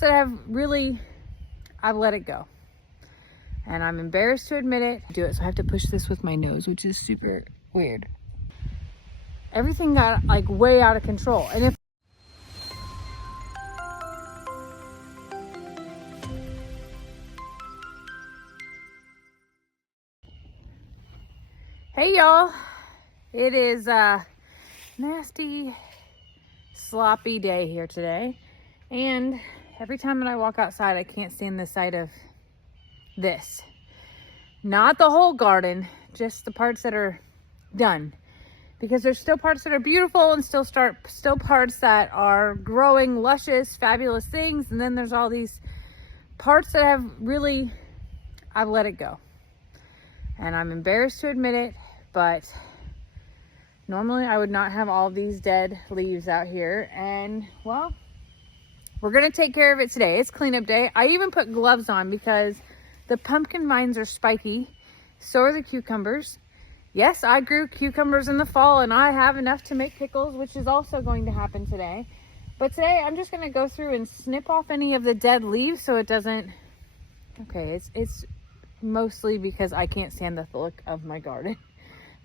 that I've let it go. And I'm embarrassed to admit it. So I have to push this with my nose, which is super weird. Everything got like way out of control. And hey y'all, it is a nasty, sloppy day here today. And every time that I walk outside, I can't stand the sight of this. Not the whole garden, just the parts that are done. Because there's still parts that are beautiful and still parts that are growing luscious, fabulous things. And then there's all these parts that I've let it go. And I'm embarrassed to admit it, but normally I would not have all these dead leaves out here. And well, we're gonna take care of it today. It's cleanup day. I even put gloves on because the pumpkin vines are spiky. So are the cucumbers. Yes, I grew cucumbers in the fall and I have enough to make pickles, which is also going to happen today. But today I'm just gonna go through and snip off any of the dead leaves so it doesn't, okay, it's mostly because I can't stand the look of my garden.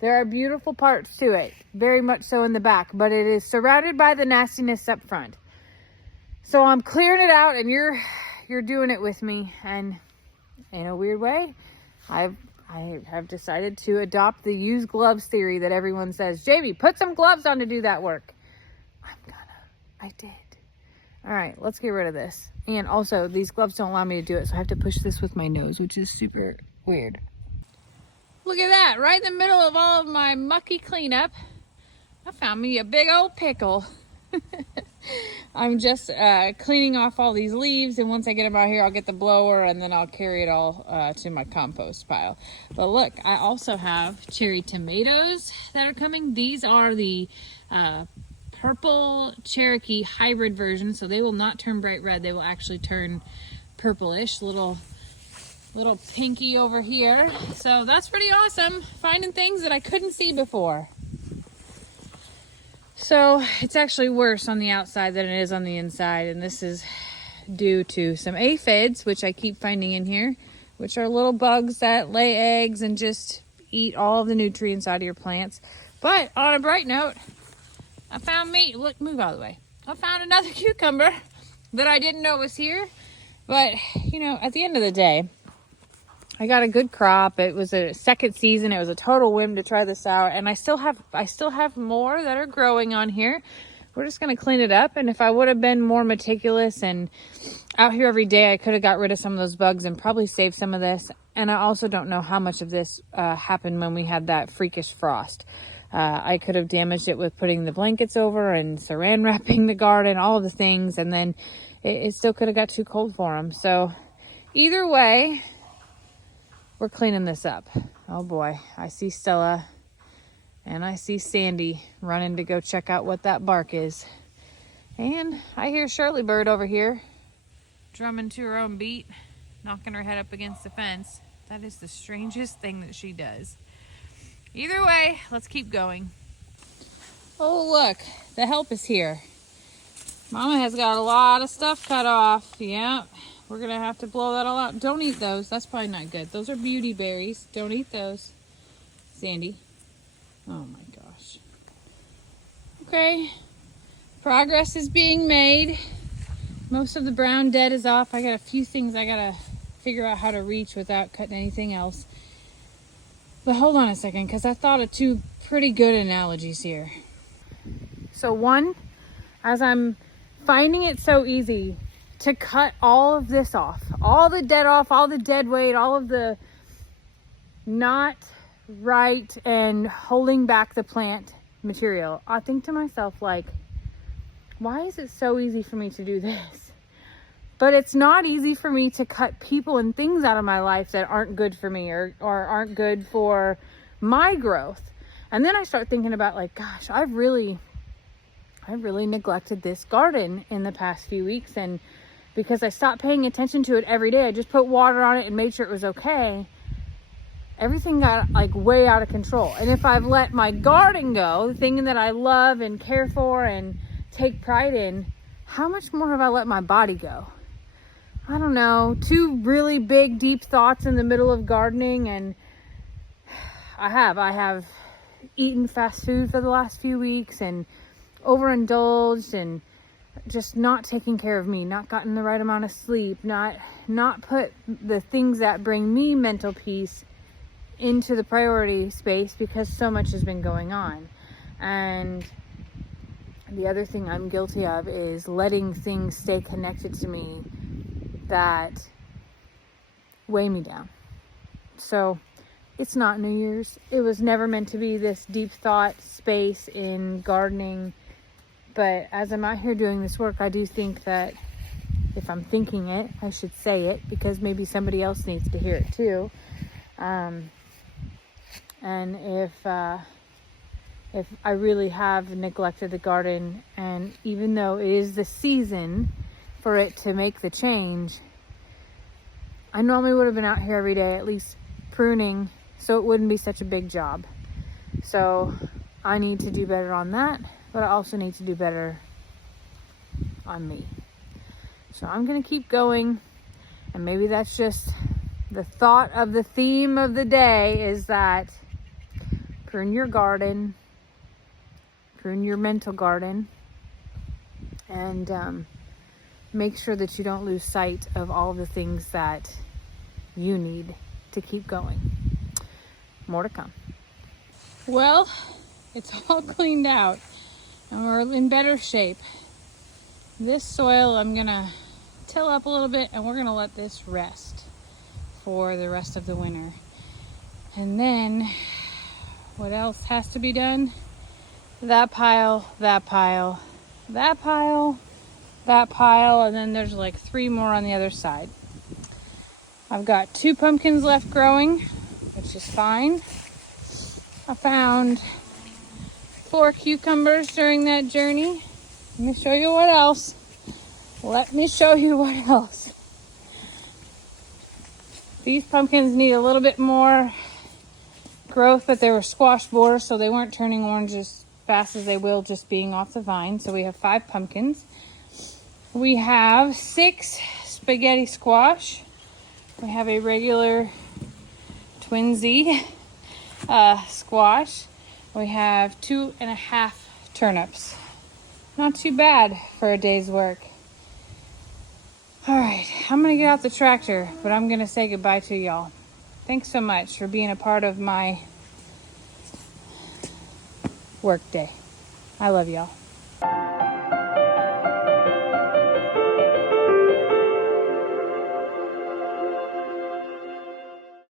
There are beautiful parts to it, very much so in the back, but it is surrounded by the nastiness up front. So I'm clearing it out and you're doing it with me, and in a weird way, I have decided to adopt the use gloves theory that everyone says, Jamie, put some gloves on to do that work. I did. All right, let's get rid of this. And also, these gloves don't allow me to do it, so I have to push this with my nose, which is super weird. Look at that, right in the middle of all of my mucky cleanup, I found me a big old pickle. I'm just cleaning off all these leaves, and once I get them out here, I'll get the blower and then I'll carry it all to my compost pile. But look, I also have cherry tomatoes that are coming. These are the purple Cherokee hybrid version, so they will not turn bright red. They will actually turn purplish, little pinky over here. So that's pretty awesome, finding things that I couldn't see before. So it's actually worse on the outside than it is on the inside, and this is due to some aphids, which I keep finding in here, which are little bugs that lay eggs and just eat all of the nutrients out of your plants. But on a bright note, I found look, move out of the way. I found another cucumber that I didn't know was here. But, you know, at the end of the day, I got a good crop. It was a second season. It was a total whim to try this out. And I still have more that are growing on here. We're just going to clean it up. And if I would have been more meticulous and out here every day, I could have got rid of some of those bugs and probably saved some of this. And I also don't know how much of this happened when we had that freakish frost. I could have damaged it with putting the blankets over and saran wrapping the garden, all of the things. And then it still could have got too cold for them. So either way, we're cleaning this up. Oh boy, I see Stella and I see Sandy running to go check out what that bark is. And I hear Shirley Bird over here drumming to her own beat, knocking her head up against the fence. That is the strangest thing that she does. Either way, let's keep going. Oh look, the help is here. Mama has got a lot of stuff cut off. Yeah. We're gonna have to blow that all out. Don't eat those. That's probably not good. Those are beauty berries. Don't eat those. Sandy. Oh my gosh. Okay. Progress is being made. Most of the brown dead is off. I got a few things I gotta figure out how to reach without cutting anything else. But hold on a second, because I thought of two pretty good analogies here. So one, as I'm finding it so easy to cut all of this off, all the dead weight, all of the not right and holding back the plant material, I think to myself, like, why is it so easy for me to do this? But it's not easy for me to cut people and things out of my life that aren't good for me or aren't good for my growth. And then I start thinking about, like, gosh, I've really neglected this garden in the past few weeks, and because I stopped paying attention to it every day, I just put water on it and made sure it was okay. Everything got like way out of control. And if I've let my garden go, the thing that I love and care for and take pride in, how much more have I let my body go? I don't know, 2 really big, deep thoughts in the middle of gardening. And I have eaten fast food for the last few weeks and overindulged and just not taking care of me, not gotten the right amount of sleep, not put the things that bring me mental peace into the priority space because so much has been going on. And the other thing I'm guilty of is letting things stay connected to me that weigh me down. So it's not New Year's. It was never meant to be this deep thought space in gardening. But as I'm out here doing this work, I do think that if I'm thinking it, I should say it, because maybe somebody else needs to hear it too. And if I really have neglected the garden, and even though it is the season for it to make the change, I normally would have been out here every day at least pruning, so it wouldn't be such a big job. So I need to do better on that, but I also need to do better on me. So I'm going to keep going, and maybe that's just the thought of the theme of the day, is that prune your garden, prune your mental garden, and make sure that you don't lose sight of all the things that you need to keep going. More to come. Well, it's all cleaned out and we're in better shape. This soil I'm gonna till up a little bit, and we're gonna let this rest for the rest of the winter. And then what else has to be done? That pile, that pile, that pile, that pile, and then there's like 3 more on the other side. I've got 2 pumpkins left growing, which is fine. I found 4 cucumbers during that journey. Let me show you what else. These pumpkins need a little bit more growth, but they were squash borers, so they weren't turning orange as fast as they will just being off the vine. So we have 5 pumpkins. We have 6 spaghetti squash. We have a regular twinsy squash. We have 2.5 turnips. Not too bad for a day's work. All right, I'm gonna get out the tractor, but I'm gonna say goodbye to y'all. Thanks so much for being a part of my work day. I love y'all.